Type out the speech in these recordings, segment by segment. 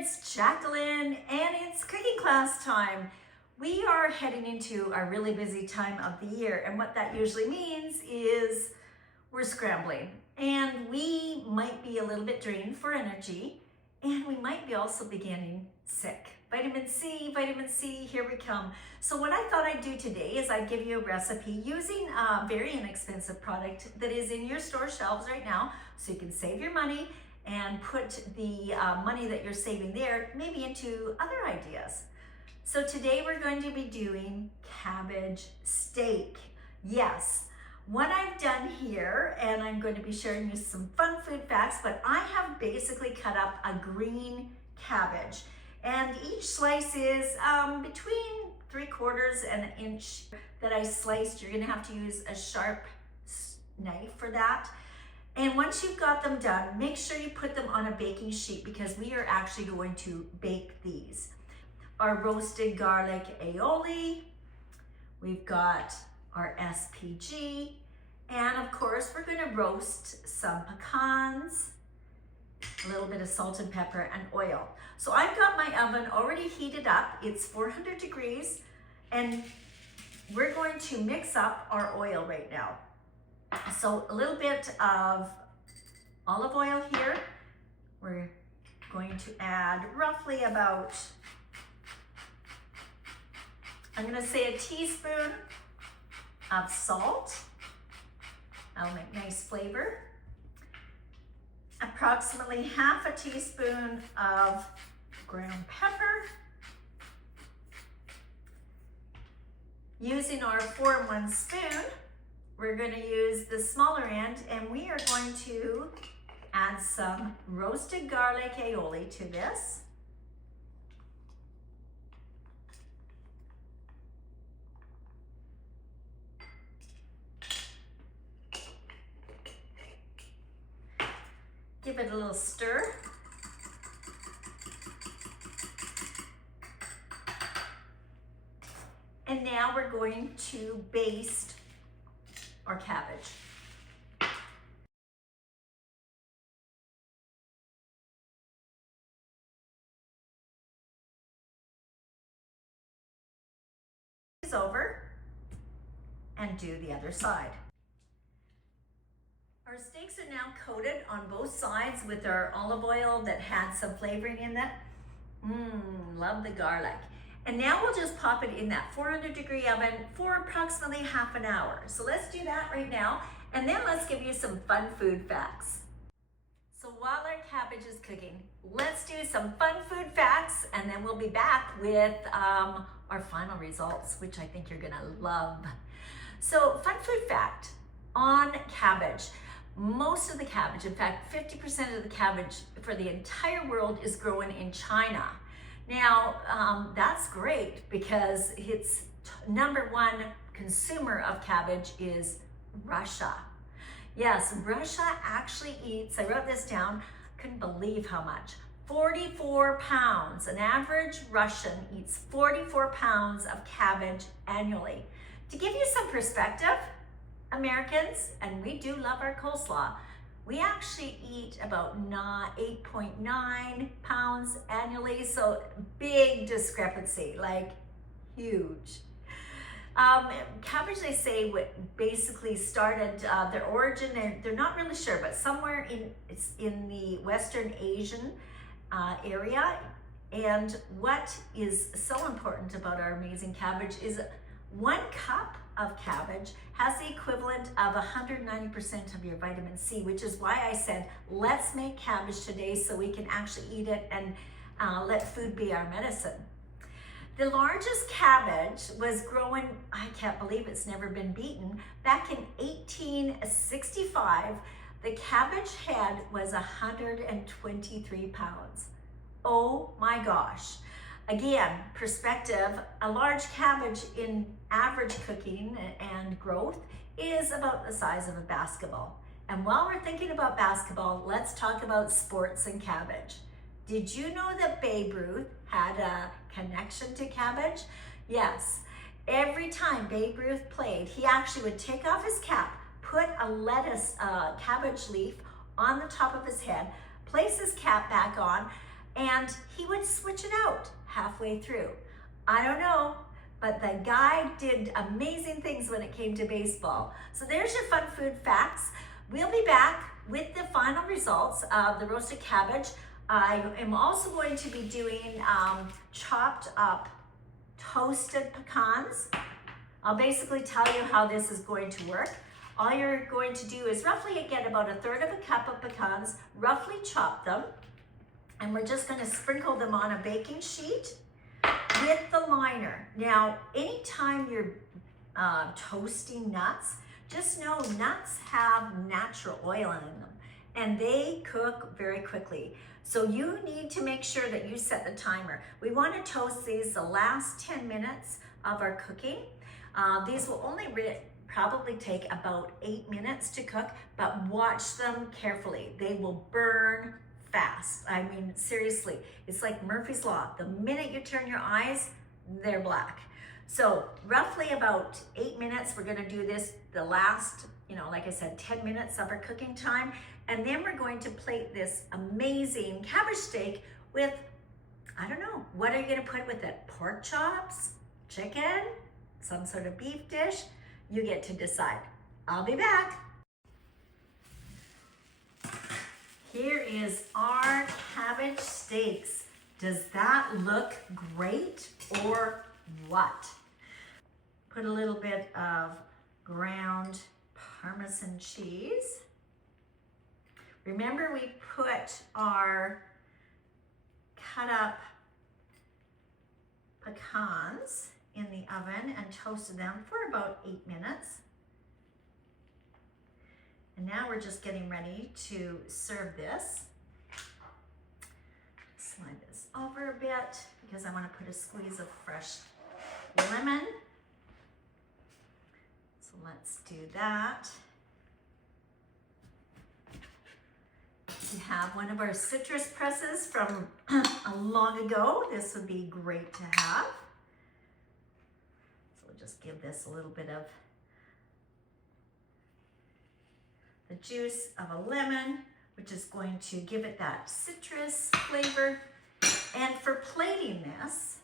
it's Jacqueline and it's cooking class time. We are heading into a really busy time of the year, and what that usually means is we're scrambling and we might be a little bit drained for energy, and we might be also be getting sick. Vitamin C, here we come. So what I thought I'd do today is I'd give you a recipe using a very inexpensive product that is in your store shelves right now, so you can save your money and put the money that you're saving there maybe into other ideas. So today we're going to be doing cabbage steak. Yes, what I've done here, and I'm going to be sharing you some fun food facts, but I have basically cut up a green cabbage, and each slice is between 3/4 and an inch that I sliced. You're gonna have to use a sharp knife for that. And once you've got them done, make sure you put them on a baking sheet because we are actually going to bake these. Our roasted garlic aioli, we've got our SPG, and of course we're gonna roast some pecans, a little bit of salt and pepper and oil. So I've got my oven already heated up. It's 400 degrees, and we're going to mix up our oil right now. So a little bit of olive oil here. We're going to add roughly about, I'm gonna say a teaspoon of salt. That'll make nice flavor. Approximately half a teaspoon of ground pepper. Using our 4-in-1 spoon, we're going to use the smaller end, and we are going to add some roasted garlic aioli to this. Give it a little stir. And now we're going to baste our cabbage. Over and do the other side. Our steaks are now coated on both sides with our olive oil that had some flavoring in it. Love the garlic. And now we'll just pop it in that 400-degree oven for approximately half an hour. So let's do that right now, and then let's give you some fun food facts. So while our cabbage is cooking, let's do some fun food facts, and then we'll be back with our final results, which I think you're gonna love. So fun food fact on cabbage. Most of the cabbage, in fact, 50% of the cabbage for the entire world is grown in China. Now, that's great because its #1 consumer of cabbage is Russia. Yes, Russia actually eats, I wrote this down, couldn't believe how much, 44 pounds. An average Russian eats 44 pounds of cabbage annually. To give you some perspective, Americans, and we do love our coleslaw, we actually eat about 8.9 pounds annually, so big discrepancy, like huge. Cabbage, they say, basically started their origin, and they're not really sure, but somewhere it's in the Western Asian area. And what is so important about our amazing cabbage is 1 cup of cabbage has the equivalent of 190% of your vitamin C, which is why I said, let's make cabbage today so we can actually eat it and let food be our medicine. The largest cabbage was grown, I can't believe it's never been beaten, back in 1865. The cabbage head was 123 pounds. Oh my gosh. Again, perspective, a large cabbage in average cooking and growth is about the size of a basketball. And while we're thinking about basketball, let's talk about sports and cabbage. Did you know that Babe Ruth had a connection to cabbage? Yes, every time Babe Ruth played, he actually would take off his cap, put a cabbage leaf on the top of his head, place his cap back on, and he would switch it out halfway through. I don't know, but the guy did amazing things when it came to baseball. So there's your fun food facts. We'll be back with the final results of the roasted cabbage. I am also going to be doing chopped up toasted pecans. I'll basically tell you how this is going to work. All you're going to do is roughly get about 1/3 of a cup of pecans, roughly chop them, and we're just going to sprinkle them on a baking sheet with the liner. Now, anytime you're toasting nuts, just know nuts have natural oil in them and they cook very quickly. So you need to make sure that you set the timer. We want to toast these the last 10 minutes of our cooking. These will only probably take about 8 minutes to cook, but watch them carefully. They will burn fast. I mean, seriously, it's like Murphy's Law. The minute you turn your eyes, they're black. So roughly about 8 minutes, we're gonna do this the last, like I said, 10 minutes of our cooking time. And then we're going to plate this amazing cabbage steak with, I don't know, what are you gonna put with it? Pork chops, chicken, some sort of beef dish? You get to decide. I'll be back. Here is our cabbage steaks. Does that look great or what? Put a little bit of ground Parmesan cheese. Remember, we put our cut up pecans in the oven and toasted them for about 8 minutes. And now we're just getting ready to serve this. Slide this over a bit because I want to put a squeeze of fresh lemon. So let's do that. We have one of our citrus presses from long ago. This would be great to have. So we'll just give this a little bit of the juice of a lemon, which is going to give it that citrus flavor. And for plating this,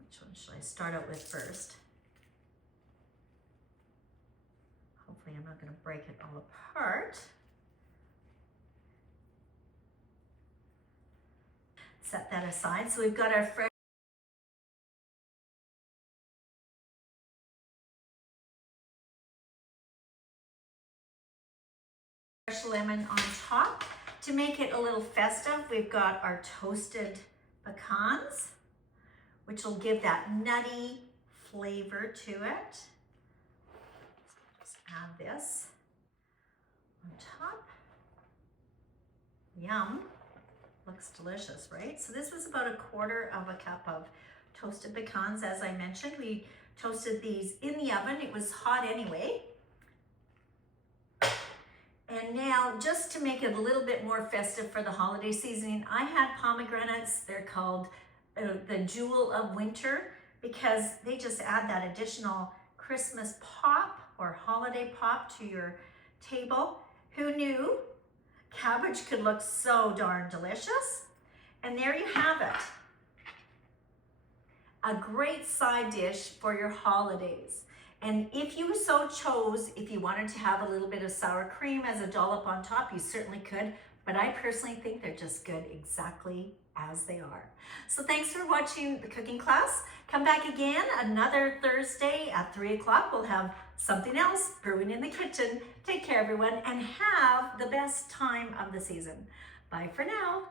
which one should I start out with first? Hopefully I'm not going to break it all apart. Set that aside. So we've got our fresh lemon on top. To make it a little festive, we've got our toasted pecans, which will give that nutty flavor to it. Just add this on top. Yum. Looks delicious, right? So this was about 1/4 of a cup of toasted pecans. As I mentioned, we toasted these in the oven. It was hot anyway. And now, just to make it a little bit more festive for the holiday seasoning, I had pomegranates. They're called the jewel of winter because they just add that additional Christmas pop or holiday pop to your table. Who knew cabbage could look so darn delicious? And there you have it. A great side dish for your holidays. And if you so chose, if you wanted to have a little bit of sour cream as a dollop on top, you certainly could. But I personally think they're just good exactly as they are. So thanks for watching the cooking class. Come back again another Thursday at 3 o'clock. We'll have something else brewing in the kitchen. Take care, everyone, and have the best time of the season. Bye for now.